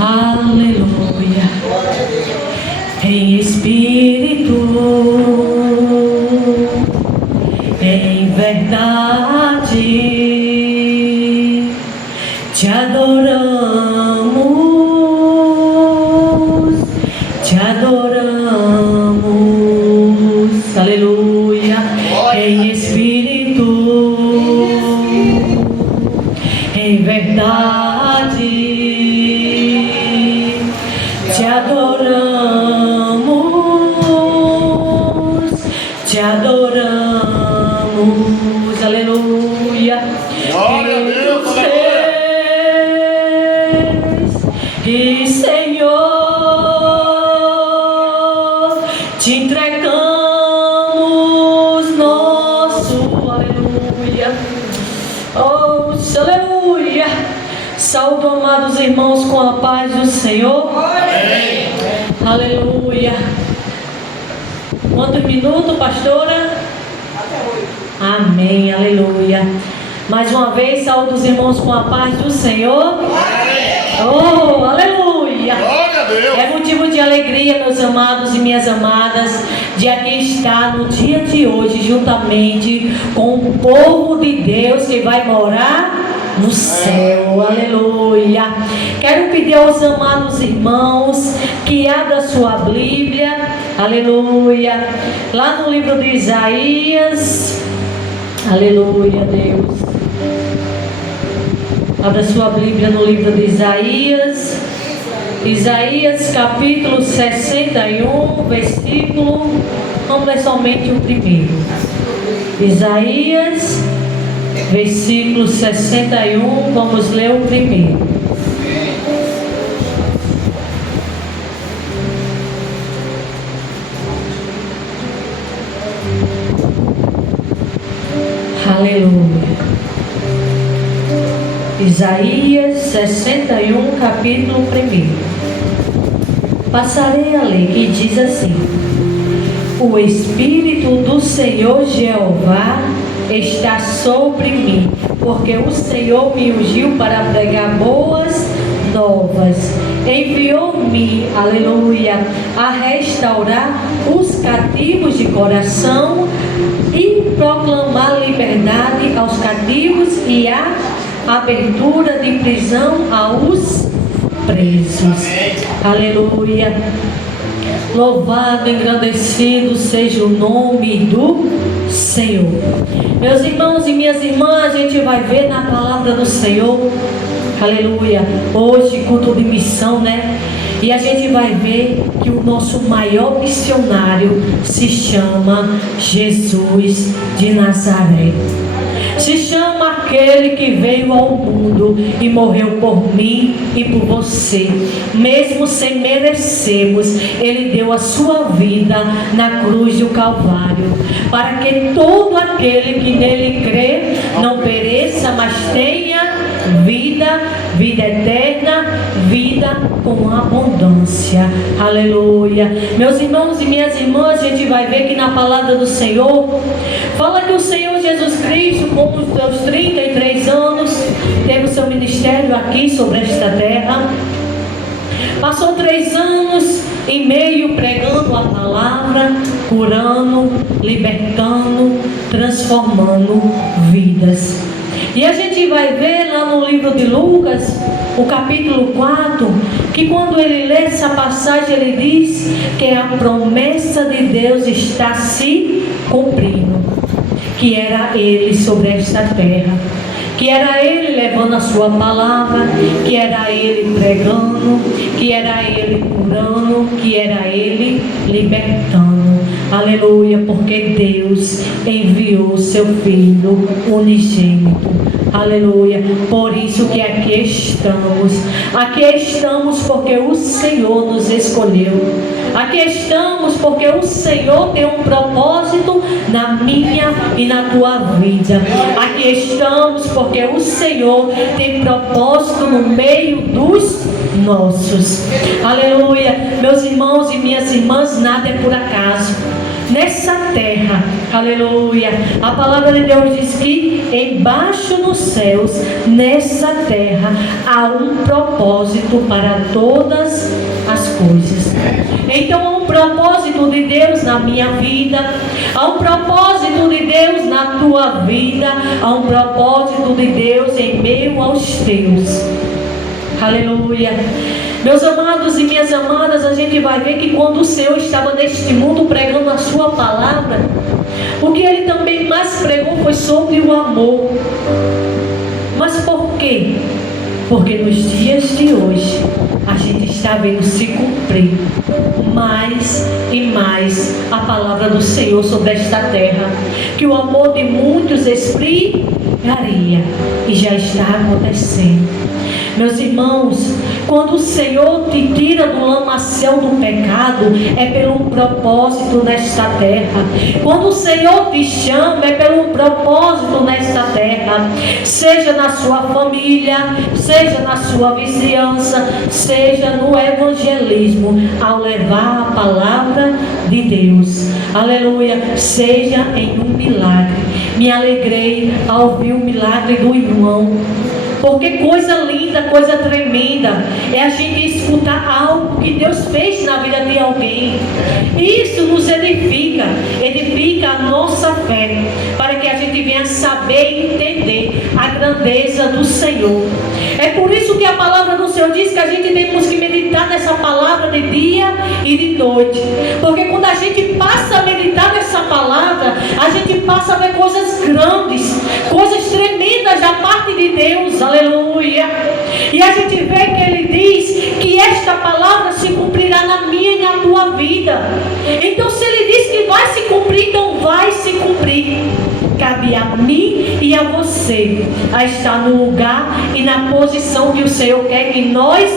Aleluia. Em espírito, em verdade, te adoramos, te adoramos. Aleluia. Em espírito, em verdade, te adoramos, te adoramos. Aleluia. Glória a Deus, E Senhor, te entregamos nosso, aleluia. Oh, aleluia. Saúdo, amados irmãos, com a paz do Senhor. Amém. Aleluia. Quantos minutos, pastora? Amém, aleluia. Mais uma vez, saúdo os irmãos com a paz do Senhor. Oh, aleluia. Glória a Deus. É motivo de alegria, meus amados e minhas amadas, de aqui estar no dia de hoje, juntamente com o povo de Deus que vai morar no céu. Aleluia. Quero pedir aos amados irmãos que abram sua Bíblia. Aleluia. Lá no livro de Isaías. Aleluia, Deus. Abra sua Bíblia no livro de Isaías. Isaías capítulo 61, versículo. Vamos ler somente o primeiro. Isaías, versículo 61. Vamos ler o primeiro. Aleluia. Isaías 61, capítulo 1. Passarei a ler, que diz assim: o Espírito do Senhor Jeová está sobre mim, porque o Senhor me ungiu para pregar boas novas. Enviou-me, aleluia, a restaurar os cativos de coração e proclamar liberdade aos cativos e a abertura de prisão aos presos. Aleluia. Louvado, engrandecido seja o nome do Senhor. Meus irmãos e minhas irmãs, a gente vai ver na palavra do Senhor. Aleluia. Hoje, culto de missão, né? E a gente vai ver que o nosso maior missionário se chama Jesus de Nazaré. Se chama aquele que veio ao mundo e morreu por mim e por você. Mesmo sem merecermos, Ele deu a sua vida na cruz do Calvário, para que todo aquele que nele crê não pereça, mas tenha vida, vida eterna, vida com abundância. Aleluia. Meus irmãos e minhas irmãs, a gente vai ver que na palavra do Senhor fala que o Senhor Jesus Cristo, com os seus 33 anos, teve o seu ministério aqui sobre esta terra. Passou 3 anos e meio pregando a palavra, curando, libertando, transformando vidas. E a gente vai ver lá no livro de Lucas, o capítulo 4, que quando ele lê essa passagem, ele diz que a promessa de Deus está se cumprindo, que era ele sobre esta terra, que era ele levando a sua palavra, que era ele pregando, que era ele curando, que era ele libertando. Aleluia, porque Deus enviou seu Filho unigênito. Aleluia, por isso que aqui estamos. Aqui estamos porque o Senhor nos escolheu. Aqui estamos porque o Senhor tem um propósito na minha e na tua vida. Aqui estamos porque o Senhor tem propósito no meio dos nossos. Aleluia, meus irmãos e minhas irmãs, nada é por acaso. nessa terra, aleluia. A palavra de Deus diz que embaixo nos céus, nessa terra, há um propósito para todas as coisas. Então há um propósito de Deus na minha vida, há um propósito de Deus na tua vida, há um propósito de Deus em meio aos teus. Aleluia. Meus amados e minhas amadas, a gente vai ver que quando o Senhor estava neste mundo pregando a sua palavra, o que ele também mais pregou foi sobre o amor. Mas por quê? Porque nos dias de hoje a gente está vendo se cumprir mais e mais a palavra do Senhor sobre esta terra, que o amor de muitos esfriaria, e já está acontecendo. Meus irmãos, quando o Senhor te tira do lamaçal do pecado, é pelo propósito nesta terra. Quando o Senhor te chama, é pelo propósito nesta terra. Seja na sua família, seja na sua vizinhança, seja no evangelismo, ao levar a palavra de Deus. Aleluia. Seja em um milagre. Me alegrei ao ouvir o milagre do irmão. Porque coisa linda, coisa tremenda é a gente escutar algo que Deus fez na vida de alguém. Isso nos edifica a nossa fé, para que a gente venha saber e entender a grandeza do Senhor. É por isso que a palavra do Senhor diz que a gente temos que meditar nessa palavra de dia e de noite. Porque quando a gente passa a meditar nessa palavra, a gente passa a ver coisas grandes, coisas tremendas da parte de Deus. Aleluia. E a gente vê que ele diz que esta palavra se cumprirá na minha e na tua vida. Então se ele diz que vai se cumprir, então vai se cumprir. Cabe a mim e a você a estar no lugar e na posição que o Senhor quer que nós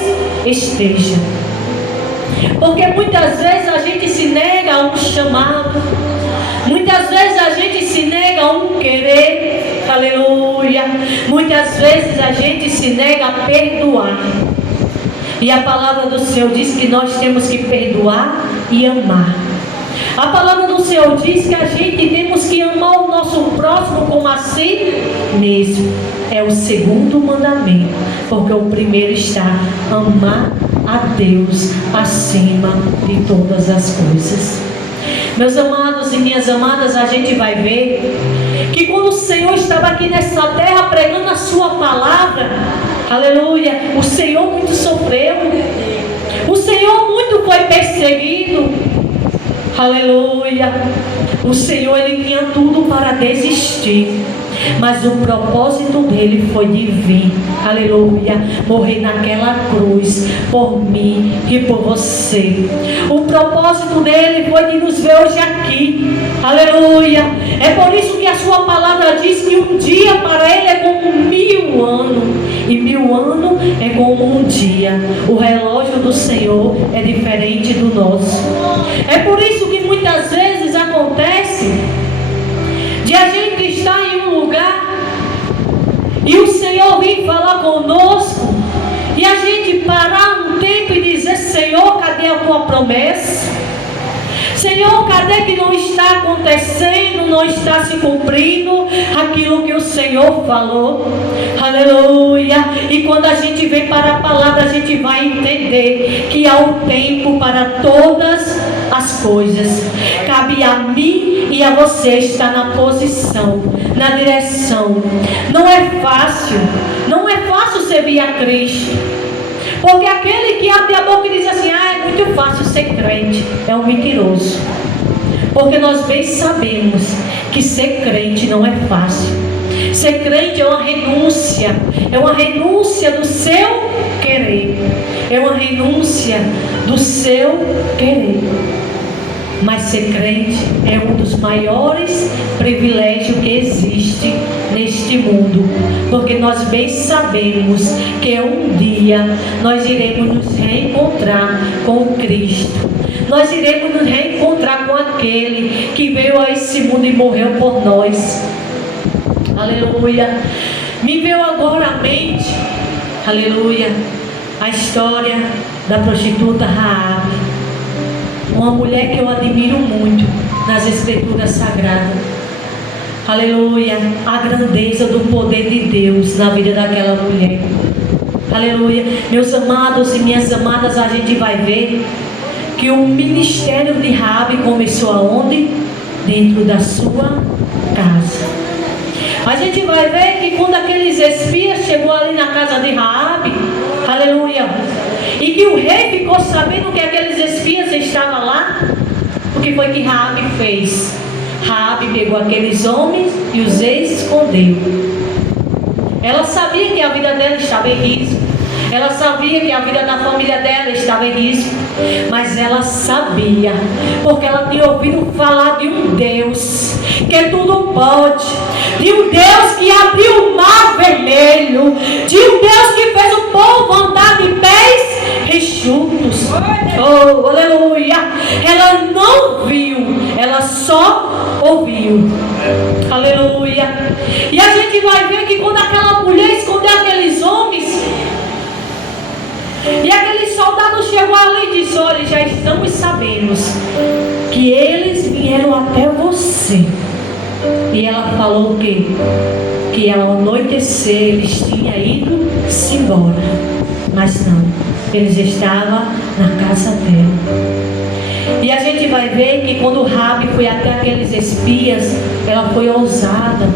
estejamos. Porque muitas vezes a gente se nega a um chamado, muitas vezes a gente se nega a um querer, aleluia. Muitas vezes a gente se nega a perdoar. E a palavra do Senhor diz que nós temos que perdoar e amar. A palavra do Senhor diz que a gente temos que amar o nosso próximo como a si mesmo. É o segundo mandamento, porque o primeiro está: amar a Deus acima de todas as coisas. Meus amados e minhas amadas, a gente vai ver que quando o Senhor estava aqui nessa terra pregando a sua palavra, aleluia, o Senhor muito sofreu, o Senhor muito foi perseguido, aleluia. O Senhor, ele tinha tudo para desistir, mas o propósito dele foi de vir, aleluia, morrer naquela cruz por mim e por você. O propósito dele foi de nos ver hoje aqui, aleluia. É por isso que a sua palavra diz que um dia para ele é como 1000 anos, e 1000 anos é como um dia. O relógio do Senhor é diferente do nosso. É por isso que muitas vezes acontece de a gente estar em um lugar e o Senhor vir falar conosco e a gente parar um tempo e dizer: Senhor, cadê a tua promessa? Senhor, cadê que não está acontecendo, não está se cumprindo aquilo que o Senhor falou? Aleluia. E quando a gente vem para a palavra, a gente vai entender que há um tempo para todas as coisas. Cabe a mim e a você estar na posição, na direção. Não é fácil, não é fácil servir a Cristo. Porque aquele que abre a boca e diz assim: é muito fácil ser crente, é um mentiroso. Porque nós bem sabemos que ser crente não é fácil. Ser crente é uma renúncia do seu querer, é uma renúncia do seu querer. Mas ser crente é um dos maiores privilégios que existe neste mundo, porque nós bem sabemos que um dia nós iremos nos reencontrar com Cristo. Nós iremos nos reencontrar com aquele que veio a esse mundo e morreu por nós. Aleluia. Me veio agora à mente, aleluia, a história da prostituta Raabe. Uma mulher que eu admiro muito. nas Escrituras Sagradas. Aleluia, a grandeza do poder de Deus na vida daquela mulher. Aleluia, meus amados e minhas amadas, a gente vai ver que o ministério de Raabe começou aonde? Dentro da sua casa. A gente vai ver que quando aqueles espias chegou ali na casa de Raabe, aleluia, e que o rei ficou sabendo que aqueles espias estavam lá, o que foi que Raabe fez? Raabe pegou aqueles homens e os escondeu. Ela sabia que a vida dela estava em risco. Ela sabia que a vida da família dela estava em risco. Mas ela sabia, porque ela tinha ouvido falar de um Deus que tudo pode, de um Deus que abriu o mar vermelho, de um Deus que fez o povo andar de pés enxutos. Oh, aleluia! Ela não viu, ela só ouviu. Aleluia! E a gente vai ver que quando aquela mulher escondeu aqueles homens, e aquele soldado chegou ali e disse: olha, já estamos sabendo que eles vieram até você. E ela falou o quê? Que ao anoitecer eles tinham ido-se embora. Mas não, eles estavam na casa dela. E a gente vai ver que quando Raabe foi até aqueles espias, ela foi ousada.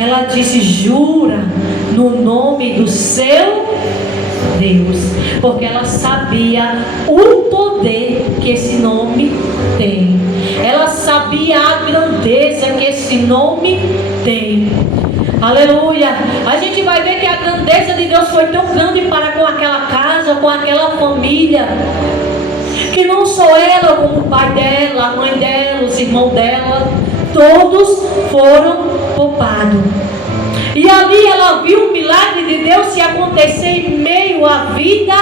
Ela disse: jura no nome do seu Deus, porque ela sabia o poder que esse nome tem. Ela sabia a grandeza que esse nome tem. Aleluia. A gente vai ver que a grandeza de Deus foi tão grande para com aquela casa, com aquela família, que não só ela, como o pai dela, a mãe dela, os irmãos dela, todos foram poupados. E ali ela viu o milagre de Deus se acontecer em meio à vida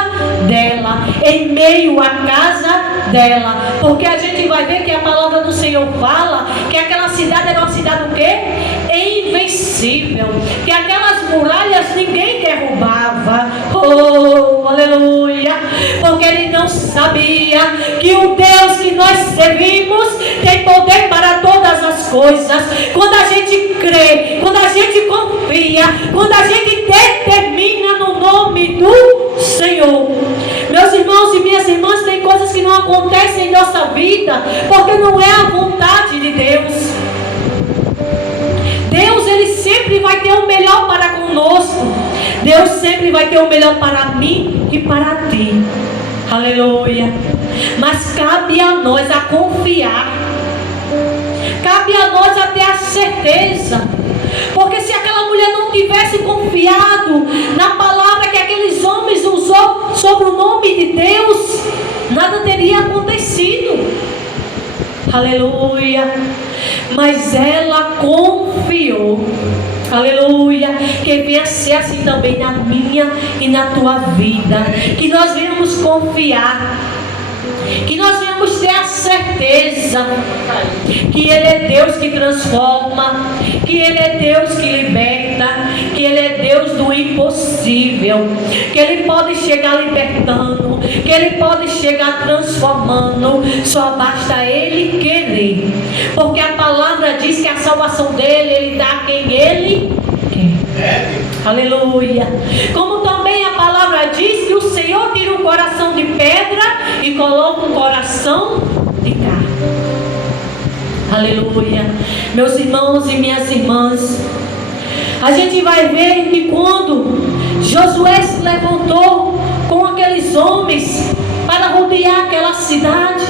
dela, em meio à casa dela. Porque a gente vai ver que a palavra do Senhor fala que aquela cidade era uma cidade o quê? Invencível. Que aquelas muralhas ninguém derrubava. Oh, aleluia. Porque ele não sabia que o Deus que nós servimos tem poder para todas as coisas. Quando a gente crê, quando a gente confia, quando a gente determina no nome do Senhor. Meus irmãos e minhas irmãs, tem coisas que não acontecem em nossa vida porque não é a vontade de Deus. Deus, ele sempre vai ter o melhor para conosco. Deus sempre vai ter o melhor para mim e para ti. Aleluia. Mas cabe a nós a confiar. Cabe a nós a ter a certeza. Porque se aquela mulher não tivesse confiado na palavra que aqueles homens usou sobre o nome de Deus, nada teria acontecido. Aleluia. Mas ela confiou. Aleluia. Que venha ser assim também na minha e na tua vida. Que nós venhamos confiar. Que nós venhamos ter a certeza que Ele é Deus que transforma, que Ele é Deus que liberta, que Ele é Deus do impossível, que Ele pode chegar libertando, que Ele pode chegar transformando. Só basta Ele querer, porque a palavra diz que a salvação dele, Ele dá a quem Ele quer. Aleluia. Como também a palavra diz que o Senhor tira um coração de pedra e coloca um coração de carne. Aleluia. Meus irmãos e minhas irmãs, a gente vai ver que quando Josué se levantou com aqueles homens para rodear aquela cidade,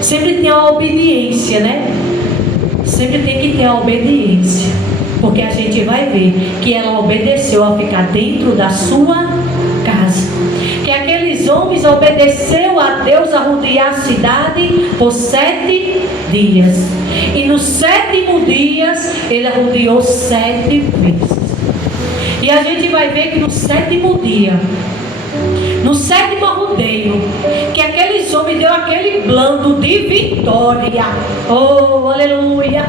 sempre tem a obediência, né? Sempre tem que ter a obediência. Porque a gente vai ver que ela obedeceu a ficar dentro da sua casa. Que aqueles homens obedeceram a Deus a rodear a cidade por 7 dias. E no 7º dia, ele rodeou 7 vezes. E a gente vai ver que no 7º dia, no 7º rodeio, que aqueles homens deu aquele plano de vitória. Oh, aleluia.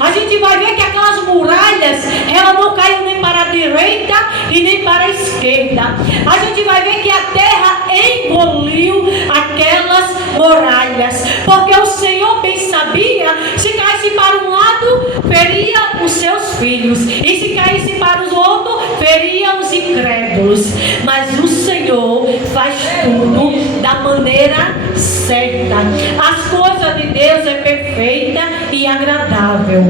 A gente vai ver que aquelas muralhas, elas não caíram nem para a direita e nem para a esquerda. A gente vai ver que a terra engoliu aquelas muralhas, porque o Senhor bem gentios, e se caísse para os outros, feria os incrédulos. Mas o Senhor faz tudo da maneira certa. As coisas de Deus é perfeita e agradável.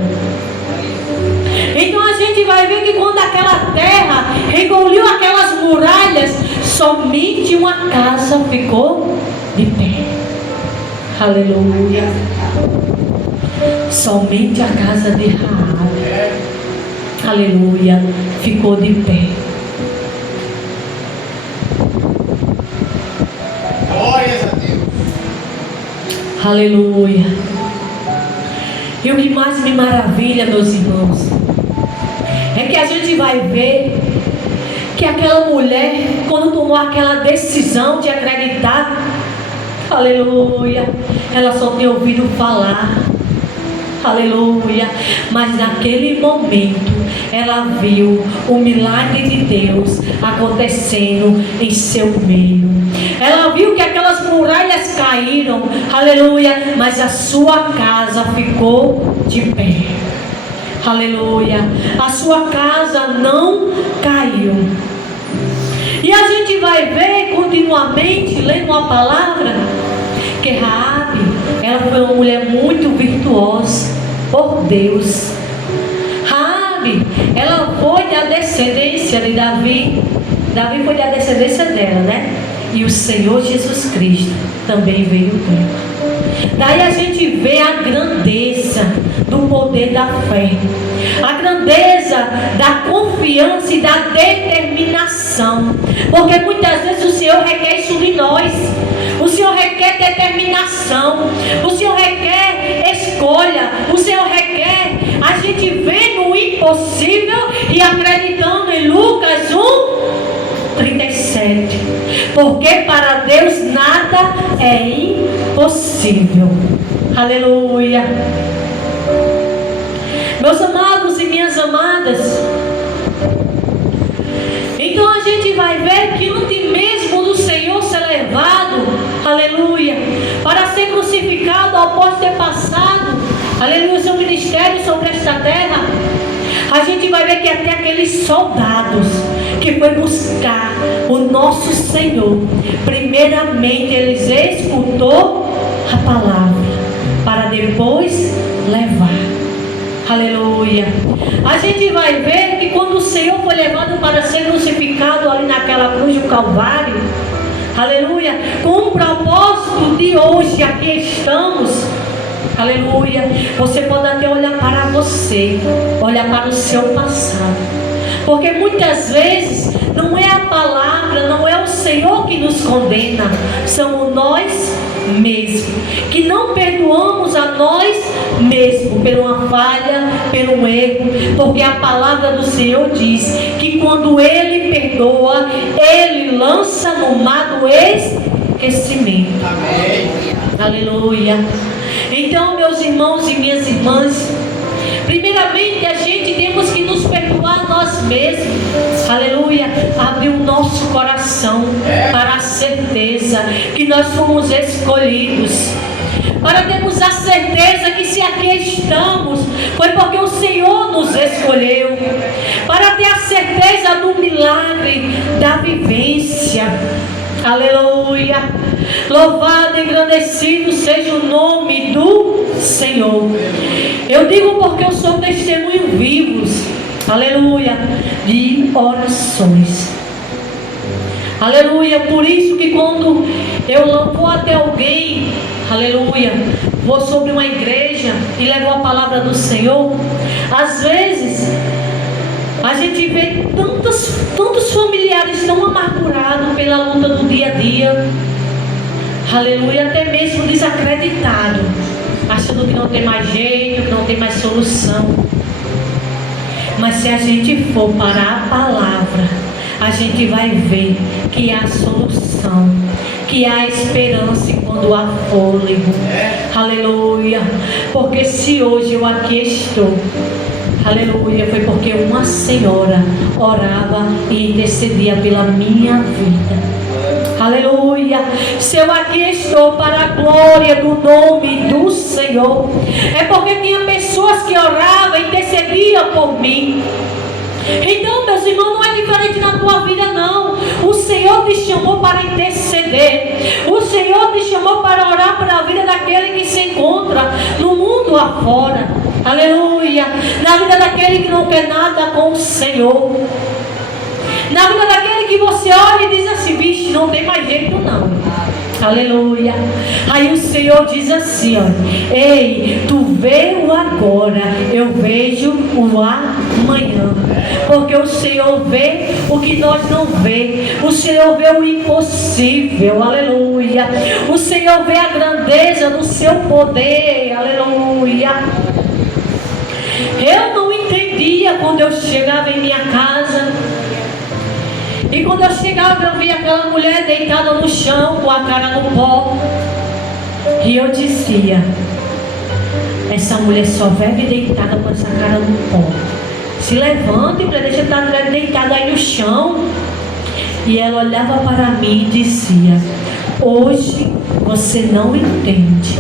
Então a gente vai ver que quando aquela terra engoliu aquelas muralhas, somente uma casa ficou de pé. Aleluia. Somente a casa de Raabe, aleluia, ficou de pé. Glórias a Deus. Aleluia. E o que mais me maravilha, meus irmãos, é que a gente vai ver que aquela mulher, quando tomou aquela decisão de acreditar, aleluia, ela só tinha ouvido falar, aleluia, mas naquele momento ela viu o milagre de Deus acontecendo em seu meio. Ela viu que aquelas muralhas caíram, aleluia, mas a sua casa ficou de pé. Aleluia, a sua casa não caiu. E a gente vai ver continuamente, lendo a palavra, que Raabe, ela foi uma mulher muito virtuosa por Deus. Raabe, ela foi da descendência de Davi. Davi foi da descendência dela, né? E o Senhor Jesus Cristo também veio dela. Daí a gente vê a grandeza do poder da fé, a grandeza da confiança e da determinação, porque muitas vezes o Senhor requer isso de nós. O Senhor requer determinação, o Senhor requer escolha, o Senhor requer a gente ver no impossível e acreditando em Lucas 1:37, porque para Deus nada é impossível. Aleluia. Meus amados e minhas amadas, então a gente vai ver que antes mesmo do Senhor ser levado, aleluia, para ser crucificado após ter passado, aleluia, seu ministério sobre esta terra, a gente vai ver que até aqueles soldados que foi buscar o nosso Senhor, primeiramente eles escutou a palavra para depois levar. Aleluia. A gente vai ver que quando o Senhor foi levado para ser crucificado ali naquela cruz do Calvário, aleluia, com o propósito de hoje aqui estamos, aleluia, você pode até olhar para você, olhar para o seu passado, porque muitas vezes não é a palavra, não é o Senhor que nos condena, somos nós mesmos, que não perdoamos a nós mesmos por uma falha, pelo erro, porque a palavra do Senhor diz que quando Ele perdoa, Ele lança no mar do esquecimento. Amém. Aleluia. Então, meus irmãos e minhas irmãs, primeiramente a gente temos que nos perdoar nós mesmos, aleluia, abrir o nosso coração para a certeza que nós fomos escolhidos, para termos a certeza que se aqui estamos foi porque o Senhor nos escolheu, para ter a certeza do milagre da vivência. Aleluia. Louvado e engrandecido seja o nome do Senhor. Eu digo porque eu sou testemunho vivos, aleluia, de orações. Aleluia. Por isso que quando eu vou até alguém, aleluia, vou sobre uma igreja e levo a palavra do Senhor, às vezes a gente vê tantos familiares tão amargurados pela luta do dia a dia, aleluia, até mesmo desacreditado, achando que não tem mais jeito, que não tem mais solução. Mas se a gente for para a palavra, a gente vai ver que há solução, que há esperança quando há fôlego. Aleluia. Porque se hoje eu aqui estou, aleluia, foi porque uma senhora orava e intercedia pela minha vida. Aleluia. Se eu aqui estou para a glória do nome do Senhor, Senhor. É porque tinha pessoas que oravam, intercediam por mim. Então, meus irmãos, não é diferente na tua vida, não. O Senhor te chamou para interceder. O Senhor te chamou para orar para a vida daquele que se encontra no mundo afora. Aleluia. Na vida daquele que não quer nada com o Senhor. Na vida daquele que você olha e diz assim: vixe, não tem mais jeito não. Aleluia. Aí o Senhor diz assim: ó, ei, tu vê o agora, eu vejo o amanhã. Porque o Senhor vê o que nós não vê. O Senhor vê o impossível. Aleluia. O Senhor vê a grandeza do seu poder. Aleluia. Eu não entendia quando eu chegava em minha casa. E quando eu chegava, eu via aquela mulher deitada no chão, com a cara no pó. E eu dizia: essa mulher só vive deitada com essa cara no pó. Se levante para deixar estar deitada aí no chão. E ela olhava para mim e dizia: hoje você não entende,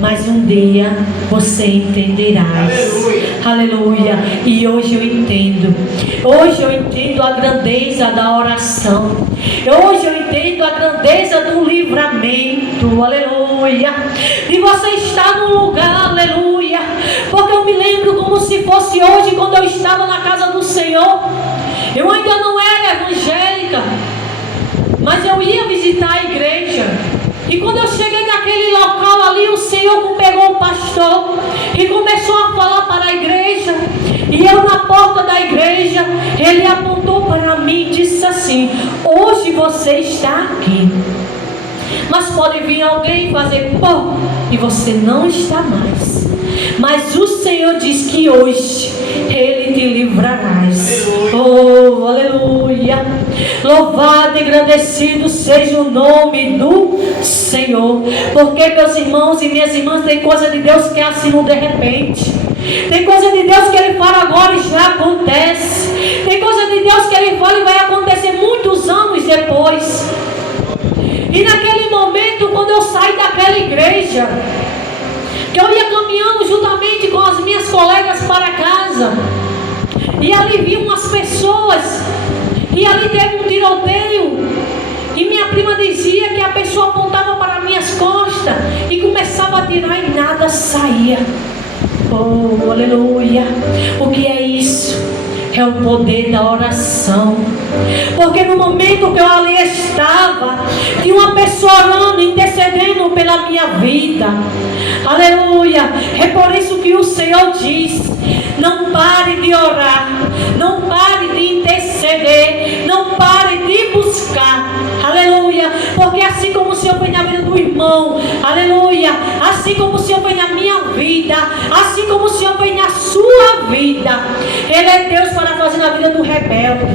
mas um dia você entenderás. Aleluia. E hoje eu entendo. Hoje eu entendo a grandeza da oração. Hoje eu entendo a grandeza do livramento. Aleluia. E você está num lugar, aleluia. Porque eu me lembro como se fosse hoje, quando eu estava na casa do Senhor. Eu ainda não era evangélica, mas eu ia visitar a igreja. E quando eu cheguei naquele local ali, o Senhor pegou o pastor e começou a falar para a igreja. E eu na porta da igreja, ele apontou para mim e disse assim: hoje você está aqui, mas pode vir alguém fazer pô, e você não está mais. Mas o Senhor diz que hoje Ele te livrarás. Oh, aleluia. Louvado e agradecido seja o nome do Senhor. Porque, meus irmãos e minhas irmãs, tem coisa de Deus que é assim no de repente. Tem coisa de Deus que Ele fala agora e já acontece. Tem coisa de Deus que Ele fala e vai acontecer muitos anos depois. E naquele momento, quando eu saí daquela igreja, que eu ia caminhando juntamente com as minhas colegas para casa, e ali vi umas pessoas, e ali teve um tiroteio, e minha prima dizia que a pessoa apontava para minhas costas e começava a atirar e nada saía. Oh, aleluia. O que é isso? É o poder da oração. Porque no momento que eu ali estava, tinha uma pessoa orando, intercedendo pela minha vida. Aleluia. É por isso que o Senhor diz: não pare de orar, não pare de interceder, não pare de buscar. Aleluia. Porque assim como o Senhor foi na vida do irmão, aleluia, assim como o Senhor foi na minha vida, assim como o Senhor foi na sua vida, Ele é Deus para fazer na vida do rebelde.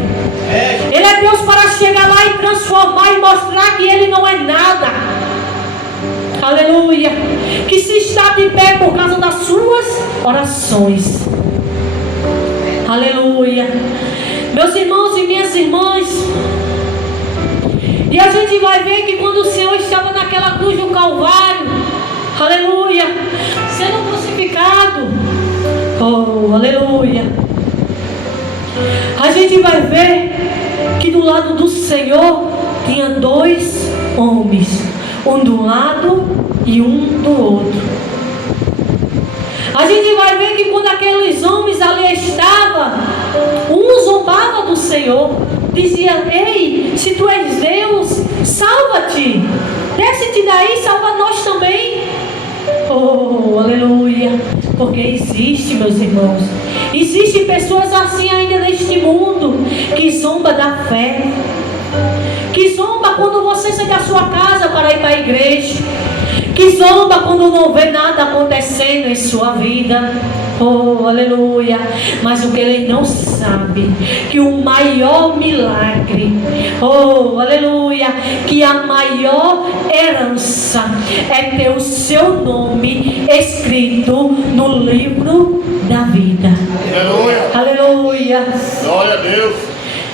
Ele é Deus para chegar lá e transformar e mostrar que Ele não é nada. Aleluia. Que se está de pé por causa das suas orações. Aleluia. Meus irmãos e minhas irmãs, e a gente vai ver que quando o Senhor estava naquela cruz do Calvário, aleluia, sendo crucificado, oh, aleluia, a gente vai ver que do lado do Senhor tinha dois homens, um do lado e um do outro. A gente vai ver que quando aqueles homens ali estavam, um zombava do Senhor, dizia: ei, se tu és Deus, salva-te, desce-te daí, salva nós também. Oh, aleluia. Porque existe, meus irmãos, existem pessoas assim ainda neste mundo, que zomba da fé, que zomba quando você sai da sua casa para ir para a igreja, que zomba quando não vê nada acontecendo em sua vida. Oh, aleluia. Mas o que ele não sabe, que o maior milagre, oh, aleluia, que a maior herança é ter o seu nome escrito no livro da vida. Aleluia. Aleluia. Glória a Deus.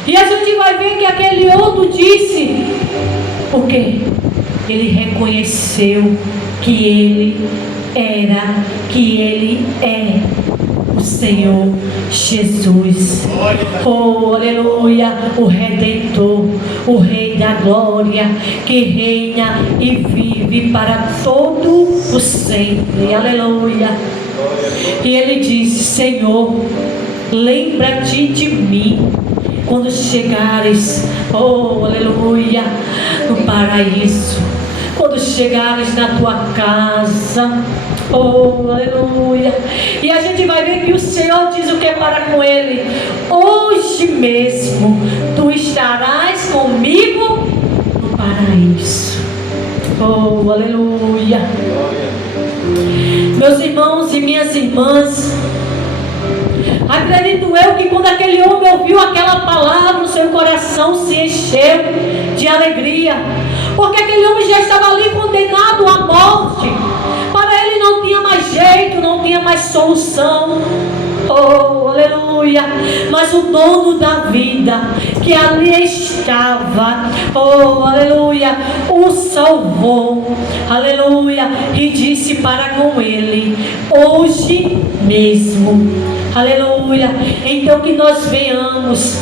E a gente vai ver que aquele outro disse, porque ele reconheceu que ele era que Ele é o Senhor Jesus. Oh, aleluia, o Redentor, o Rei da Glória, que reina e vive para todo o sempre. Aleluia. E Ele disse: Senhor, lembra-te de mim quando chegares, oh, aleluia, no paraíso. Quando chegares na tua casa, oh, aleluia. E a gente vai ver que o Senhor diz o que é para com ele: hoje mesmo tu estarás comigo no paraíso. Oh, aleluia. Meus irmãos e minhas irmãs, acredito eu que quando aquele homem ouviu aquela palavra, o seu coração se encheu de alegria, porque aquele homem já estava ali condenado à morte. Para ele não tinha mais jeito, não tinha mais solução. Oh, aleluia. Mas o dono da vida, que ali estava, oh, aleluia, o salvou, aleluia, e disse para com ele: hoje mesmo, aleluia. Então que nós venhamos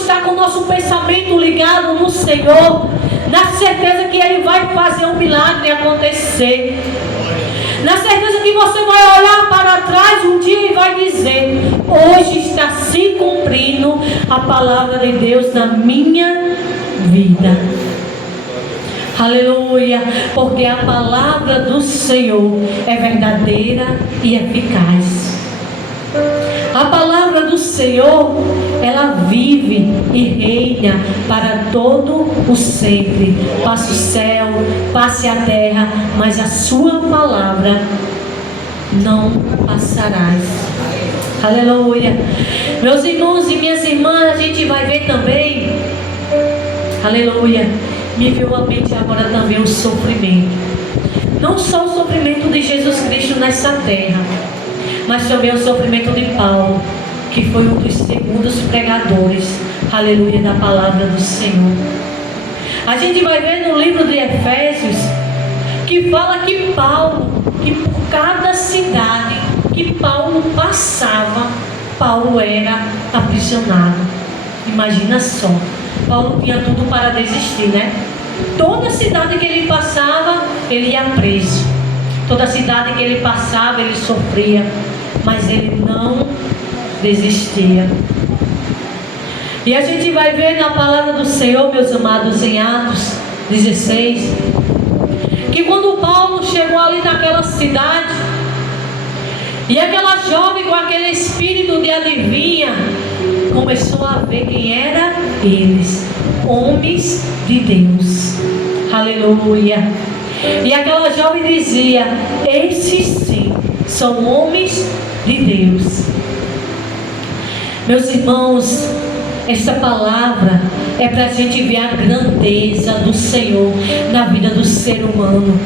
estar com o nosso pensamento ligado no Senhor, na certeza que Ele vai fazer um milagre acontecer, na certeza que você vai olhar para trás um dia e vai dizer: hoje está se cumprindo a palavra de Deus na minha vida. Aleluia, porque a palavra do Senhor é verdadeira e eficaz. A palavra do Senhor, ela vive e reina para todo o sempre. Passe o céu, passe a terra, mas a sua palavra não passarás. Aleluia. Meus irmãos e minhas irmãs, a gente vai ver também, aleluia, me veio à mente agora também o sofrimento. Não só o sofrimento de Jesus Cristo nessa terra, mas também o sofrimento de Paulo, que foi um dos segundos pregadores, aleluia, da palavra do Senhor. A gente vai ver no livro de Efésios, que fala que Paulo, que por cada cidade que Paulo passava, Paulo era aprisionado. Imagina só, Paulo tinha tudo para desistir, né? Toda cidade que ele passava, ele ia preso. Toda cidade que ele passava, ele sofria, mas ele não desistia. E a gente vai ver na palavra do Senhor, meus amados, em Atos 16, que quando Paulo chegou ali naquela cidade, e aquela jovem com aquele espírito de adivinha começou a ver quem eram eles, homens de Deus. Aleluia. E aquela jovem dizia: esses sim são homens de Deus. Meus irmãos, essa palavra é para a gente ver a grandeza do Senhor na vida do ser humano.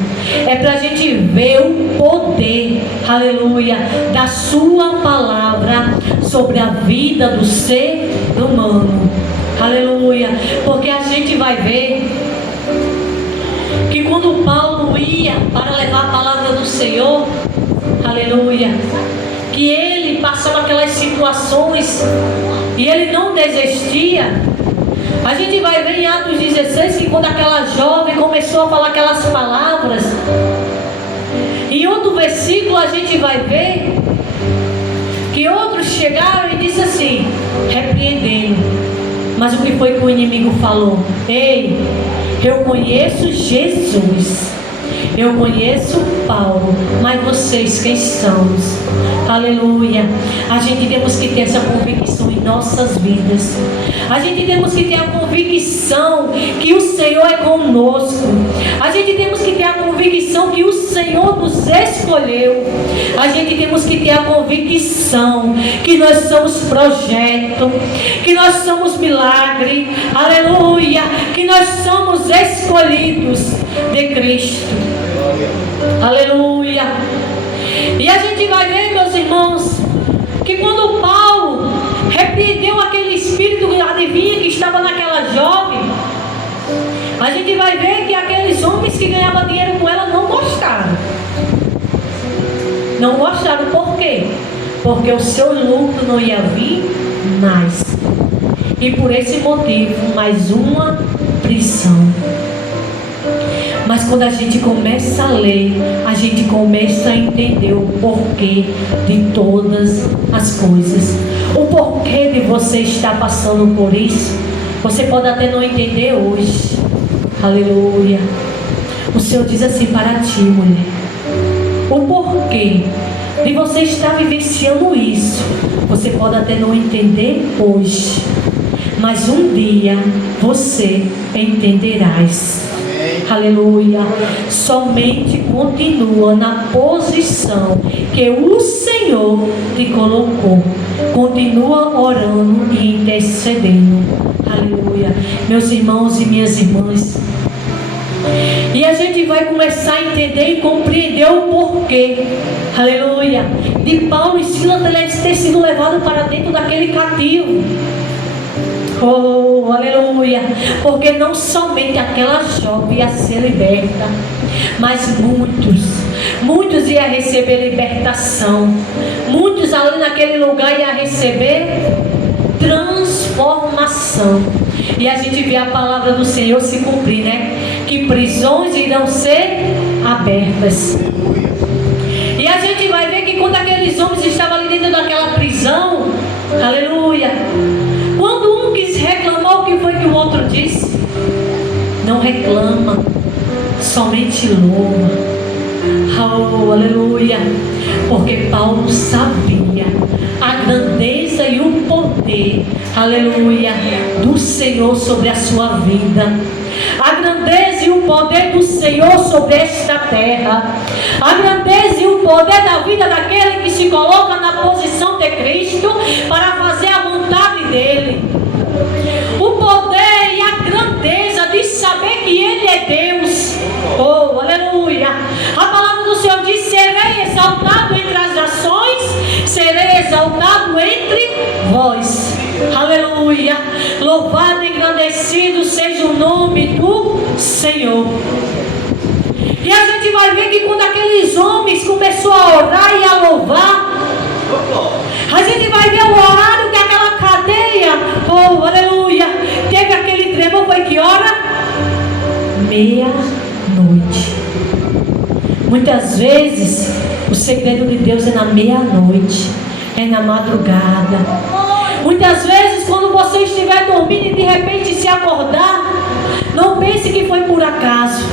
É para a gente ver o poder, aleluia, da sua palavra sobre a vida do ser humano. Aleluia. Porque a gente vai ver que quando Paulo ia para levar a palavra do Senhor, aleluia, que ele passava aquelas situações e ele não desistia. A gente vai ver em Atos 16 que quando aquela jovem começou a falar aquelas palavras, em outro versículo a gente vai ver que outros chegaram e disse assim, repreendendo. Mas o que foi que o inimigo falou? Ei, eu conheço Jesus, eu conheço Paulo, mas vocês quem são? Aleluia. A gente temos que ter essa convicção em nossas vidas. A gente temos que ter a convicção que o Senhor é conosco. A gente temos que ter a convicção que o Senhor nos escolheu. A gente temos que ter a convicção que nós somos projeto, que nós somos milagre. Aleluia. Que nós somos escolhidos de Cristo. Aleluia. E a gente vai ver, meus irmãos, que quando Paulo repreendeu aquele espírito de adivinha que estava naquela jovem, A gente vai ver que aqueles homens que ganhavam dinheiro com ela não gostaram. Não gostaram por quê? Porque o seu lucro não ia vir mais. E por esse motivo, mais uma prisão. Mas quando a gente começa a ler, a gente começa a entender o porquê de todas as coisas. O porquê de você estar passando por isso. Você pode até não entender hoje. Aleluia. O Senhor diz assim para ti, mulher. O porquê de você estar vivenciando isso, você pode até não entender hoje. Mas um dia você entenderás. Aleluia. Somente continua na posição que o Senhor te colocou. Continua orando e intercedendo. Aleluia. Meus irmãos e minhas irmãs. E a gente vai começar a entender e compreender o porquê. Aleluia. De Paulo e Silas ter sido levado para dentro daquele cativo. Oh, aleluia. Porque não somente aquela jovem ia ser liberta, mas muitos iam receber libertação. Muitos ali naquele lugar iam receber transformação. E a gente vê a palavra do Senhor se cumprir, né? Que prisões irão ser abertas. E a gente vai ver que quando aqueles homens estavam ali dentro daquela prisão, aleluia, quando um quis reclamar, o que foi que o outro disse? Não reclama, somente louva. Oh, aleluia. Porque Paulo sabia a grandeza e o poder, aleluia, do Senhor sobre a sua vida. A grandeza e o poder do Senhor sobre esta terra. A grandeza e o poder da vida daquele que se coloca na posição de Cristo para fazer a vontade dele. O poder e a grandeza de saber que Ele é Deus. Oh, aleluia. A palavra do Senhor diz: serei exaltado entre as nações, serei exaltado entre vós. Aleluia. Louvado e engrandecido seja o nome do Senhor. E a gente vai ver que quando aqueles homens começaram a orar e a louvar, a gente vai ver o horário que aquela cadeia, oh, aleluia, teve aquele tremor. Foi que hora? Meia-noite. Muitas vezes o segredo de Deus é na meia-noite, é na madrugada. Muitas vezes quando você estiver dormindo e de repente se acordar, não pense que foi por acaso,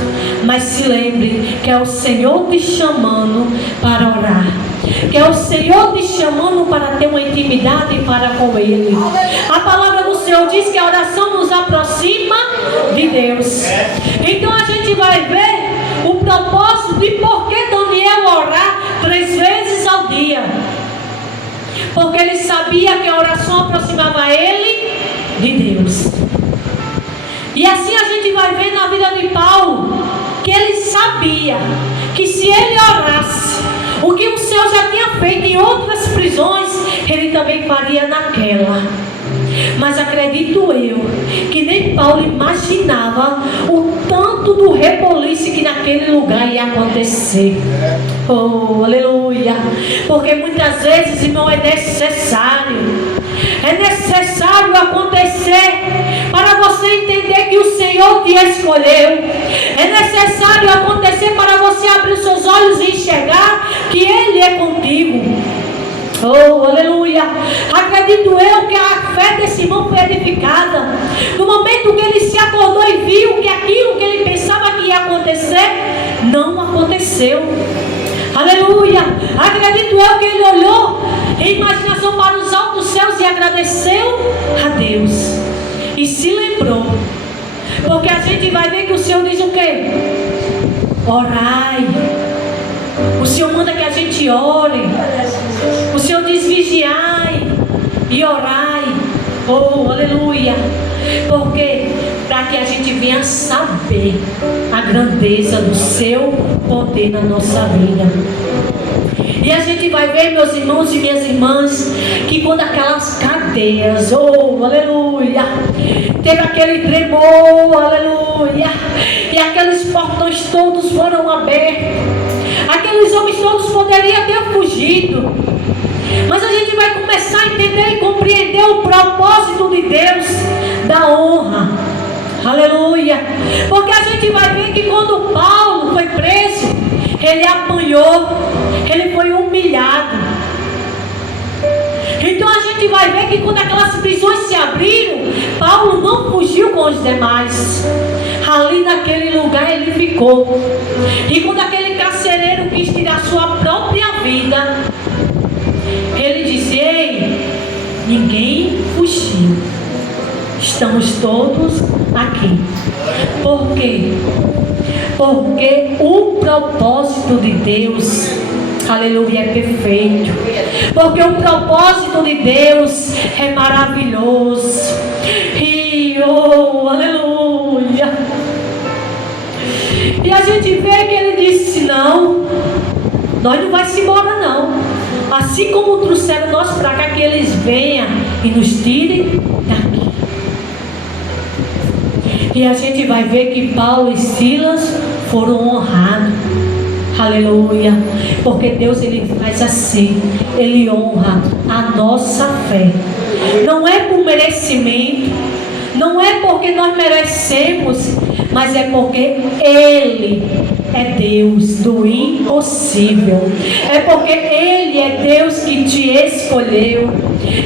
mas se lembre que é o Senhor te chamando para orar, que é o Senhor te chamando para ter uma intimidade para com Ele. A palavra do Senhor diz que a oração nos aproxima de Deus. Então a gente vai ver o propósito de por que Daniel orar 3 vezes ao dia. Porque ele sabia que a oração aproximava ele de Deus. E assim a gente vai ver na vida de Paulo que ele sabia que se ele orasse, o que o Senhor já tinha feito em outras prisões, ele também faria naquela. Mas acredito eu que nem Paulo imaginava o tanto do reboliço que naquele lugar ia acontecer. Oh, aleluia. Porque muitas vezes, irmão, é necessário acontecer para você entender que o Senhor te escolheu. É necessário acontecer para você abrir os seus olhos e enxergar que Ele é contigo. Oh, aleluia. Acredito eu que a fé desse irmão foi edificada no momento que ele se acordou e viu que aquilo que ele pensava que ia acontecer não aconteceu. Aleluia. Acredito eu que ele olhou em imaginação para os altos céus e agradeceu a Deus e se lembrou, porque a gente vai ver que o Senhor diz o quê? Orai. O Senhor manda que a gente ore. O Senhor diz: vigiai e orai. Oh, aleluia. Porque para que a gente venha saber a grandeza do seu poder na nossa vida. E a gente vai ver, meus irmãos e minhas irmãs, que quando aquelas cadeias, oh, aleluia, teve aquele tremor, aleluia, foram abertos. Aqueles homens todos poderiam ter fugido. Mas a gente vai começar a entender e compreender o propósito de Deus da honra. Aleluia. Porque a gente vai ver que quando Paulo foi preso, ele apanhou, ele foi humilhado. Então a gente vai ver que quando aquelas prisões se abriram, Paulo não fugiu com os demais. Ali naquele lugar ele ficou. E quando aquele carcereiro quis tirar sua própria vida, ele disse: ei, ninguém fugiu. Estamos todos aqui. Por quê? Porque o propósito de Deus, aleluia, é perfeito. Porque o propósito de Deus é maravilhoso. E oh, aleluia. E a gente vê que ele disse: não, nós não vamos embora não. Assim como trouxeram nós para cá, que eles venham e nos tirem daqui. E a gente vai ver que Paulo e Silas foram honrados. Aleluia. Porque Deus, ele faz assim. Ele honra a nossa fé. Não é por merecimento. Não é porque nós merecemos. Mas é porque Ele é Deus do impossível. É porque Ele é Deus que te escolheu.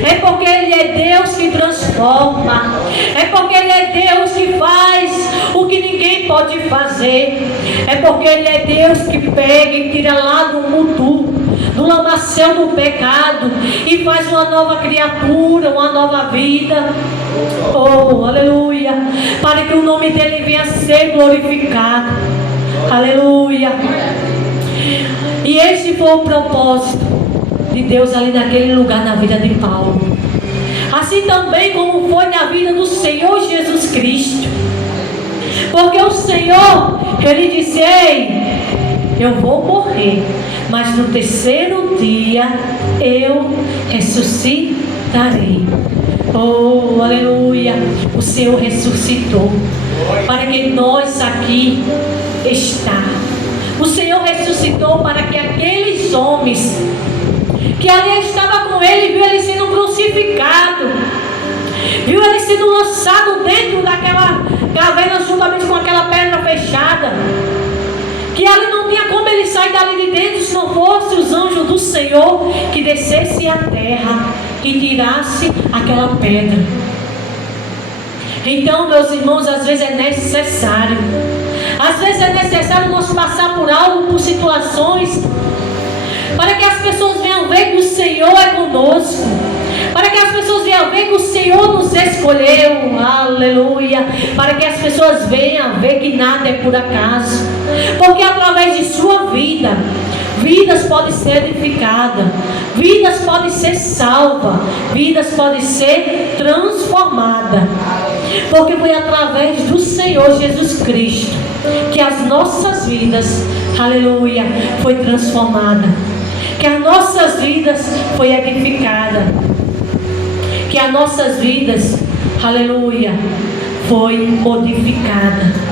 É porque Ele é Deus que transforma. É porque Ele é Deus que faz o que ninguém pode fazer. É porque Ele é Deus que pega e tira lá do mundo, do lamaçal do pecado, e faz uma nova criatura, uma nova vida. Oh, aleluia. Para que o nome dele venha a ser glorificado. Aleluia. E esse foi o propósito de Deus ali naquele lugar, na vida de Paulo. Assim também como foi na vida do Senhor Jesus Cristo. Porque o Senhor, ele disse: ei, eu vou morrer, mas no terceiro dia eu ressuscitarei. Oh, aleluia. O Senhor ressuscitou para que nós aqui está. O Senhor ressuscitou para que aqueles homens que ali estavam com ele, viu ele sendo crucificado, viu ele sendo lançado dentro daquela caverna juntamente com aquela pedra fechada, que ali não tinha como ele sair dali de dentro se não fosse os anjos do Senhor que descessem à terra e tirasse aquela pedra. Então, meus irmãos, às vezes é necessário nós passar por algo, por situações, para que as pessoas venham ver que o Senhor é conosco, para que as pessoas venham ver que o Senhor nos escolheu. Aleluia. Para que as pessoas venham ver que nada é por acaso, porque através de sua vida, vidas podem ser edificadas, vidas podem ser salvas, vidas podem ser transformadas. Porque foi através do Senhor Jesus Cristo que as nossas vidas, aleluia, foi transformada, que as nossas vidas foi edificada, que as nossas vidas, aleluia, foi modificada.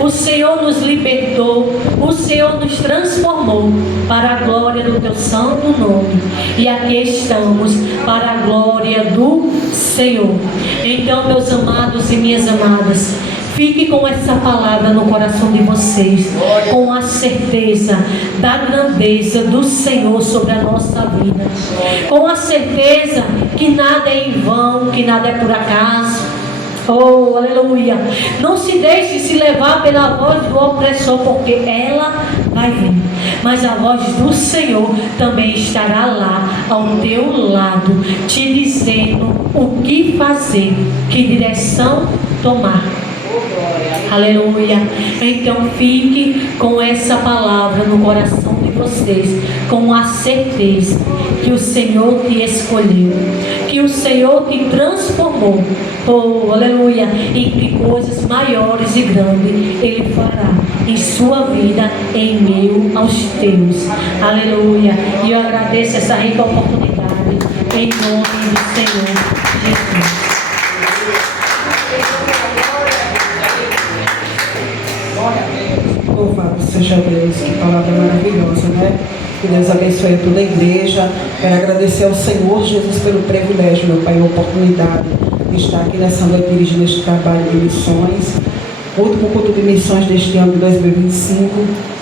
O Senhor nos libertou, o Senhor nos transformou para a glória do teu santo nome. E aqui estamos para a glória do Senhor. Então, meus amados e minhas amadas, fique com essa palavra no coração de vocês, com a certeza da grandeza do Senhor sobre a nossa vida, com a certeza que nada é em vão, que nada é por acaso. Oh, aleluia. Não se deixe se levar pela voz do opressor, porque ela vai vir, mas a voz do Senhor também estará lá ao teu lado, te dizendo o que fazer, que direção tomar. Aleluia. Então fique com essa palavra no coração de vocês, com a certeza que o Senhor te escolheu, que o Senhor te transformou. Oh, aleluia. E que coisas maiores e grandes Ele fará em sua vida, em meio aos teus. Aleluia. E eu agradeço essa rica oportunidade em nome do Senhor Jesus. Louvado seja Deus. Que palavra maravilhosa, né? Que Deus abençoe a toda a igreja. Quero agradecer ao Senhor Jesus pelo privilégio, meu Pai, a oportunidade de estar aqui nessa noite dirigindo este trabalho de missões. Último culto de missões deste ano de 2025.